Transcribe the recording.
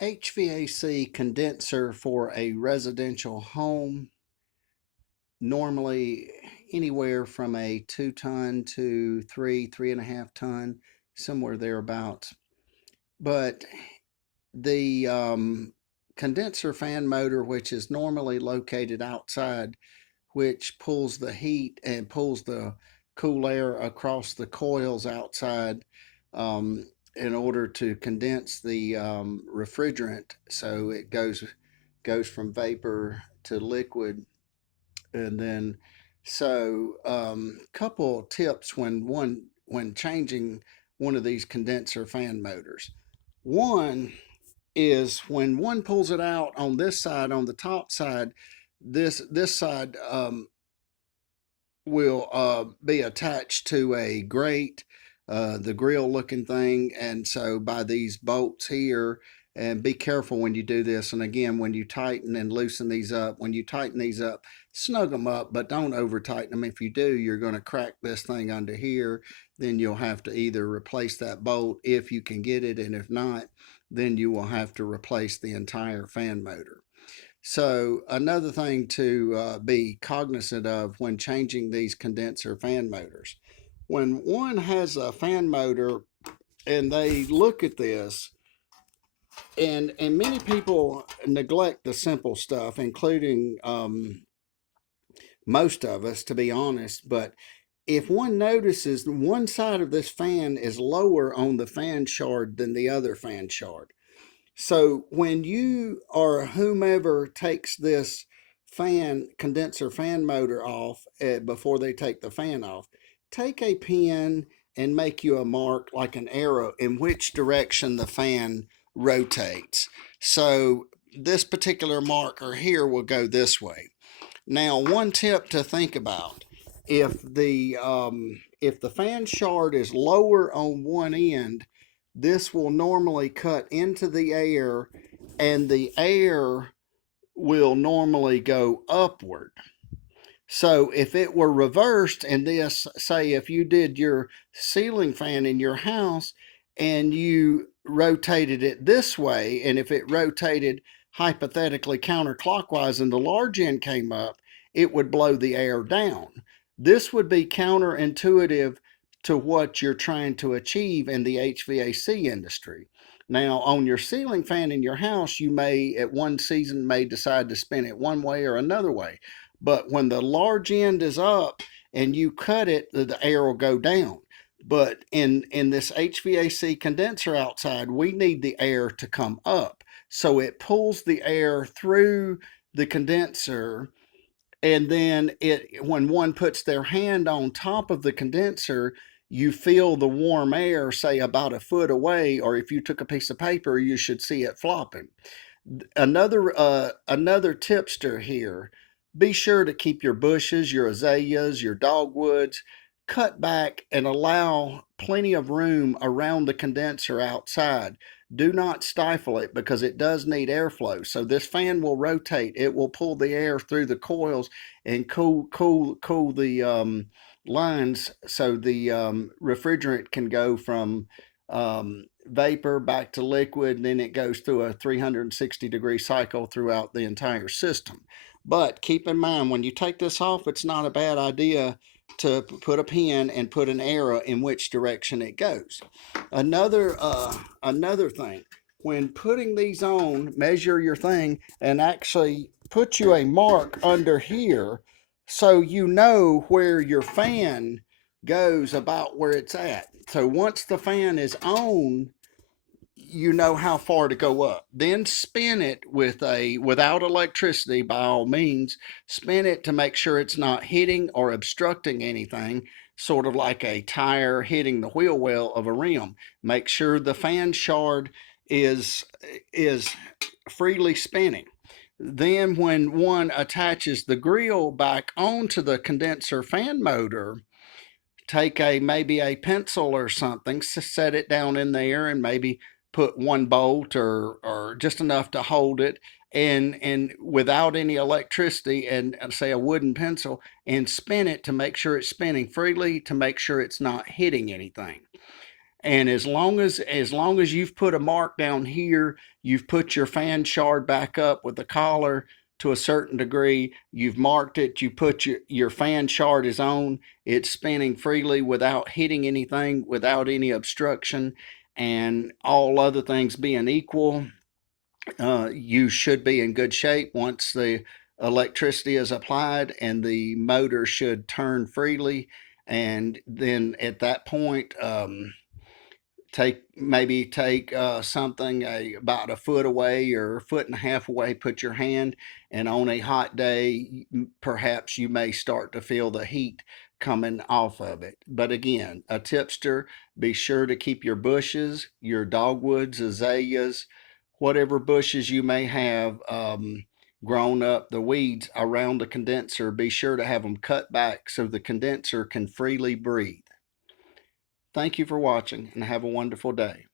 HVAC condenser for a residential home, normally anywhere from a 2 ton to 3.5 ton, somewhere thereabouts. But the condenser fan motor, which is normally located outside, which pulls the heat and pulls the cool air across the coils outside in order to condense the refrigerant, so it goes from vapor to liquid. And then couple tips when changing one of these condenser fan motors. One is when one pulls it out on this side, on the top side, this side will be attached to a grate, the grill looking thing. And so by these bolts here, and be careful when you do this. And again, when you tighten and loosen these up, when you tighten these up, snug them up, but don't over tighten them. If you do, you're going to crack this thing under here. Then you'll have to either replace that bolt if you can get it. And if not, then you will have to replace the entire fan motor. So another thing to be cognizant of when changing these condenser fan motors, when one has a fan motor and they look at this, and many people neglect the simple stuff, including most of us, to be honest. But if one notices one side of this fan is lower on the fan shard than the other fan shard, so when you or whomever takes this condenser fan motor off before they take the fan off, take a pen and make you a mark like an arrow in which direction the fan rotates. So this particular marker here will go this way. Now, one tip to think about: if the fan shard is lower on one end, this will normally cut into the air, and the air will normally go upward. So if it were reversed, and this, say, if you did your ceiling fan in your house and you rotated it this way, and if it rotated hypothetically counterclockwise and the large end came up, it would blow the air down. This would be counterintuitive to what you're trying to achieve in the HVAC industry. Now, on your ceiling fan in your house, you may, at one season, may decide to spin it one way or another way. But when the large end is up and you cut it, the air will go down. But in this HVAC condenser outside, we need the air to come up. So it pulls the air through the condenser, and then when one puts their hand on top of the condenser, you feel the warm air, say, about a foot away, or if you took a piece of paper, you should see it flopping. Another tipster here: be sure to keep your bushes, your azaleas, your dogwoods cut back and allow plenty of room around the condenser outside. Do not stifle it, because it does need airflow. So this fan will rotate. It will pull the air through the coils and cool the lines, so the refrigerant can go from vapor back to liquid, and then it goes through a 360-degree cycle throughout the entire system. But keep in mind, when you take this off, it's not a bad idea to put a pin and put an arrow in which direction it goes. Another thing, when putting these on, measure your thing and actually put you a mark under here, so you know where your fan goes, about where it's at. So once the fan is on, you know how far to go up. Then spin it without electricity, by all means. Spin it to make sure it's not hitting or obstructing anything, sort of like a tire hitting the wheel well of a rim. Make sure the fan shard is freely spinning. Then when one attaches the grill back onto the condenser fan motor, take maybe a pencil or something, set it down in there, and maybe put one bolt or just enough to hold it, and without any electricity, and say a wooden pencil, and spin it to make sure it's spinning freely, to make sure it's not hitting anything. And as long as you've put a mark down here, you've put your fan shard back up with the collar to a certain degree, you've marked it, you put your fan shard is on, it's spinning freely without hitting anything, without any obstruction, and all other things being equal, you should be in good shape once the electricity is applied, and the motor should turn freely. And then at that point, take something about a foot away or a foot and a half away, put your hand, and on a hot day perhaps you may start to feel the heat coming off of it. But again, a tipster, be sure to keep your bushes, your dogwoods, azaleas, whatever bushes you may have grown up, the weeds around the condenser, be sure to have them cut back so the condenser can freely breathe. Thank you for watching and have a wonderful day.